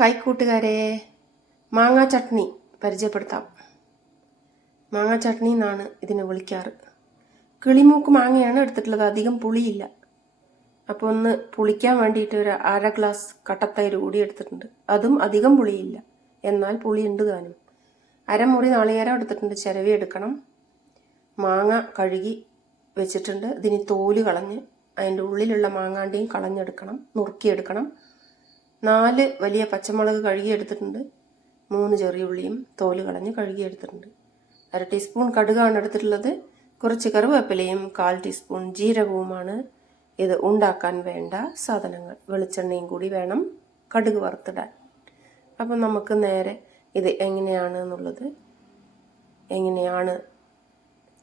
Hi കൂട്ടുകാരെ, മാങ്ങാ ചട്നി പരിചയപ്പെടുത്താം. മാങ്ങാ ചട്നി എന്നാണ് ഇതിനെ വിളിക്കാറ്. കിളിമൂക്ക് മാങ്ങയാണ് എടുത്തിട്ടുള്ളത്, അധികം പുളിയില്ല. അപ്പോൾ ഒന്ന് പുളിക്കാൻ വേണ്ടിയിട്ട് ഒരു അര ഗ്ലാസ് കട്ടത്തൈര് കൂടി എടുത്തിട്ടുണ്ട്. അതും അധികം പുളിയില്ല, എന്നാൽ പുളിയുണ്ട് താനും. അരമുറി നാളികേരം എടുത്തിട്ടുണ്ട്, ചിരവി എടുക്കണം. മാങ്ങ കഴുകി വെച്ചിട്ടുണ്ട്. ഇതിന് തോല് കളഞ്ഞ് അതിൻ്റെ ഉള്ളിലുള്ള മാങ്ങാണ്ടിയും കളഞ്ഞെടുക്കണം, നുറുക്കിയെടുക്കണം. 4 വലിയ പച്ചമുളക് കഴുകിയെടുത്തിട്ടുണ്ട്. 3 ചെറിയ ഉള്ളിയും തോല് കളഞ്ഞ് കഴുകിയെടുത്തിട്ടുണ്ട്. 1/2 ടീസ്പൂൺ കടുകാണ് എടുത്തിട്ടുള്ളത്. കുറച്ച് കറിവേപ്പിലയും 1/4 ടീസ്പൂൺ ജീരകവുമാണ് ഇത് ഉണ്ടാക്കാൻ വേണ്ട സാധനങ്ങൾ. വെളിച്ചെണ്ണയും കൂടി വേണം കടുക് വറുത്തിടാൻ. അപ്പം നമുക്ക് നേരെ ഇത് എങ്ങനെയാണ്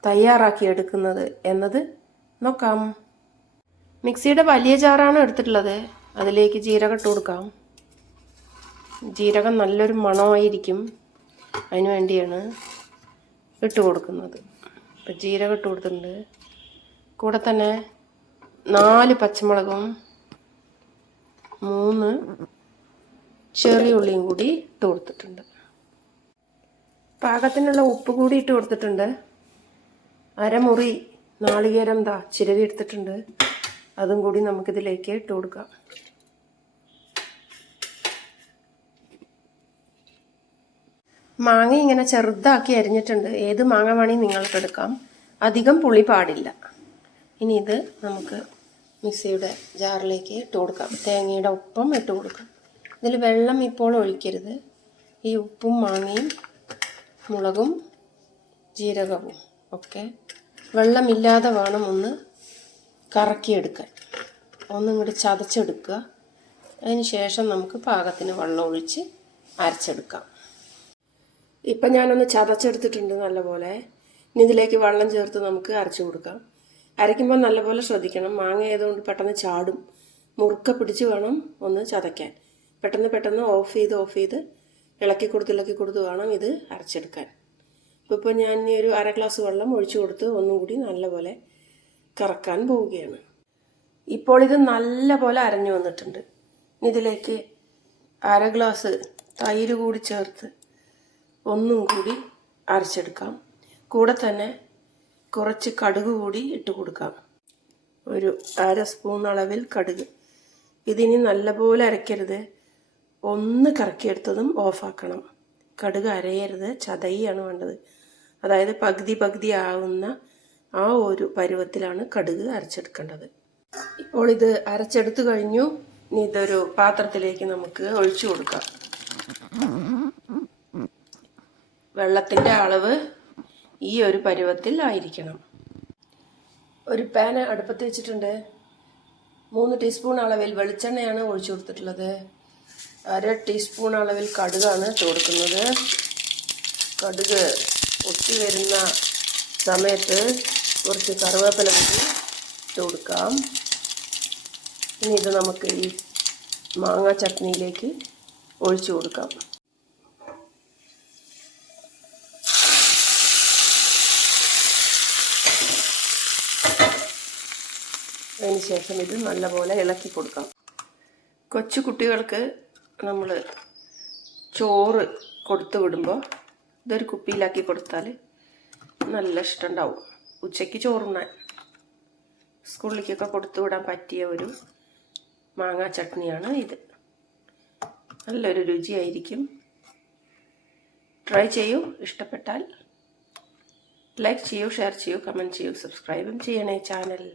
തയ്യാറാക്കി എടുക്കുന്നത് എന്നത് നോക്കാം. മിക്സിയുടെ വലിയ ജാറാണ് എടുത്തിട്ടുള്ളത്. അതിലേക്ക് ജീരകം ഇട്ട് കൊടുക്കാം. ജീരകം നല്ലൊരു മണമായിരിക്കും, അതിന് വേണ്ടിയാണ് ഇട്ട് കൊടുക്കുന്നത്. അപ്പം ജീരകം ഇട്ട് കൊടുത്തിട്ടുണ്ട്. കൂടെ തന്നെ 4 പച്ചമുളകും 3 ചെറിയ ഉള്ളിയും കൂടി ഇട്ട് കൊടുത്തിട്ടുണ്ട്. പാകത്തിനുള്ള ഉപ്പ് കൂടി ഇട്ട് കൊടുത്തിട്ടുണ്ട്. അരമുറി നാളികേരം ചിരവി എടുത്തിട്ടുണ്ട്, അതും കൂടി നമുക്കിതിലേക്ക് ഇട്ട് കൊടുക്കാം. മാങ്ങ ഇങ്ങനെ ചെറുതാക്കി അരിഞ്ഞിട്ടുണ്ട്. ഏത് മാങ്ങ വേണമെങ്കിൽ നിങ്ങൾക്ക് എടുക്കാം, അധികം പുളി പാടില്ല. ഇനി ഇത് നമുക്ക് മിക്സിയുടെ ജാറിലേക്ക് ഇട്ട് കൊടുക്കാം. തേങ്ങയുടെ ഒപ്പം ഇട്ട് കൊടുക്കാം. ഇതിൽ വെള്ളം ഇപ്പോൾ ഒഴിക്കരുത്. ഈ ഉപ്പും മാങ്ങയും മുളകും ജീരകവും ഒക്കെ വെള്ളമില്ലാതെ വേണം ഒന്ന് കറക്കിയെടുക്കാൻ. ഒന്നിങ്ങോട്ട് ചതച്ചെടുക്കുക. അതിന് ശേഷം നമുക്ക് പാകത്തിന് വെള്ളം ഒഴിച്ച് അരച്ചെടുക്കാം. ഇപ്പം ഞാനൊന്ന് ചതച്ചെടുത്തിട്ടുണ്ട് നല്ലപോലെ. ഇനി ഇതിലേക്ക് വെള്ളം ചേർത്ത് നമുക്ക് അരച്ചു കൊടുക്കാം. അരയ്ക്കുമ്പോൾ നല്ലപോലെ ശ്രദ്ധിക്കണം, മാങ്ങ ആയതുകൊണ്ട് പെട്ടെന്ന് ചാടും. മുറുക്ക പിടിച്ച് വേണം ഒന്ന് ചതയ്ക്കാൻ. പെട്ടെന്ന് ഓഫ് ചെയ്ത് ഇളക്കി കൊടുത്ത് വേണം ഇത് അരച്ചെടുക്കാൻ. ഇപ്പോൾ ഞാൻ ഇനി ഒരു അര ഗ്ലാസ് വെള്ളം ഒഴിച്ചു കൊടുത്ത് ഒന്നും കൂടി നല്ലപോലെ കറക്കാൻ പോവുകയാണ്. ഇപ്പോൾ ഇത് നല്ലപോലെ അരഞ്ഞു വന്നിട്ടുണ്ട്. ഇതിലേക്ക് അര ഗ്ലാസ് തൈര് കൂടി ചേർത്ത് ഒന്നും കൂടി അരച്ചെടുക്കാം. കൂടെ തന്നെ കുറച്ച് കടുക് കൂടി ഇട്ട് കൊടുക്കാം. ഒരു 1/2 സ്പൂൺ അളവിൽ കടുക്. ഇതിനി നല്ലപോലെ അരയ്ക്കരുത്, ഒന്ന് കറക്കിയെടുത്തതും ഓഫാക്കണം. കടുക് അരയരുത്, ചതയാണ് വേണ്ടത്. അതായത് പകുതി ആവുന്ന ആ ഒരു പരുവത്തിലാണ് കടുക് അരച്ചെടുക്കേണ്ടത്. ഇപ്പോൾ ഇത് അരച്ചെടുത്ത് കഴിഞ്ഞു. ഇനി ഇതൊരു പാത്രത്തിലേക്ക് നമുക്ക് ഒഴിച്ചു കൊടുക്കാം. വെള്ളത്തിൻ്റെ അളവ് ഈ ഒരു പരുവത്തിൽ ആയിരിക്കണം. ഒരു പാൻ അടുപ്പത്ത് വെച്ചിട്ടുണ്ട്. 3 ടീസ്പൂൺ അളവിൽ വെളിച്ചെണ്ണയാണ് ഒഴിച്ചു കൊടുത്തിട്ടുള്ളത്. 1/2 ടീസ്പൂൺ അളവിൽ കടുകാണ് ഇട്ട് കൊടുക്കുന്നത്. കടുക് പൊട്ടി വരുന്ന സമയത്ത് കുറച്ച് കറിവേപ്പില കൂടി ഇട്ട് കൊടുക്കാം. ഇനി ഇത് നമുക്ക് ഈ മാങ്ങ ചട്നിയിലേക്ക് ഒഴിച്ചു കൊടുക്കാം. അതിന് ശേഷം ഇത് നല്ലപോലെ ഇളക്കി കൊടുക്കാം. കൊച്ചു കുട്ടികൾക്ക് നമ്മൾ ചോറ് കൊടുത്തു വിടുമ്പോൾ ഇതൊരു കുപ്പിയിലാക്കി കൊടുത്താൽ നല്ല ഇഷ്ടമുണ്ടാവും. ഉച്ചയ്ക്ക് ചോറുണ്ണാൻ സ്കൂളിലേക്കൊക്കെ കൊടുത്തു വിടാൻ പറ്റിയ ഒരു മാങ്ങാ ചട്നിയാണ് ഇത്. നല്ലൊരു രുചിയായിരിക്കും. ട്രൈ ചെയ്യൂ. ഇഷ്ടപ്പെട്ടാൽ ലൈക്ക് ചെയ്യൂ, ഷെയർ ചെയ്യൂ, കമൻറ്റ് ചെയ്യൂ, സബ്സ്ക്രൈബും ചെയ്യണേ ചാനൽ.